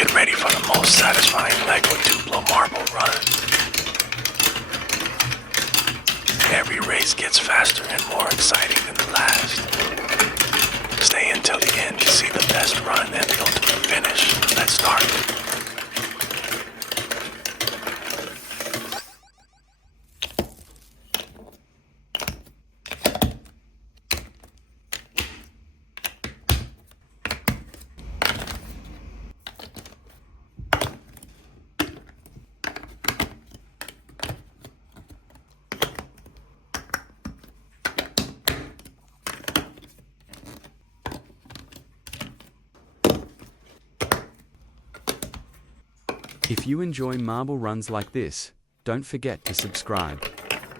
Get ready for the most satisfying Lego Duplo marble run. Every race gets faster and more exciting than the last. Stay until the end to see the best run and the ultimate finish. Let's start. If you enjoy marble runs like this, don't forget to subscribe.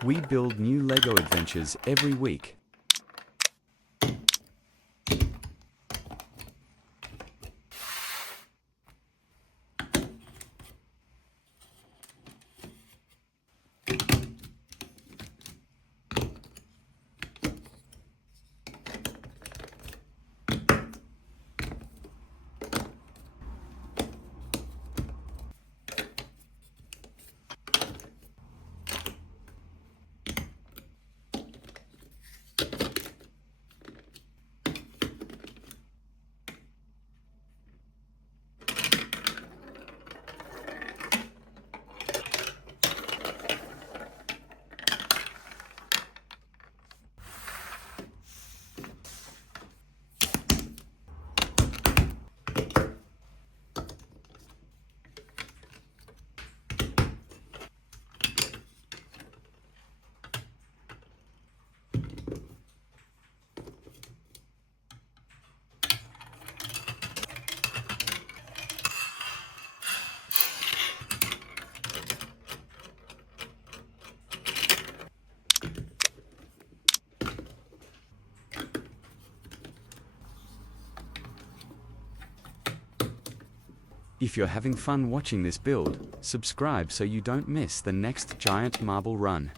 We build new LEGO adventures every week. If you're having fun watching this build, subscribe so you don't miss the next giant marble run.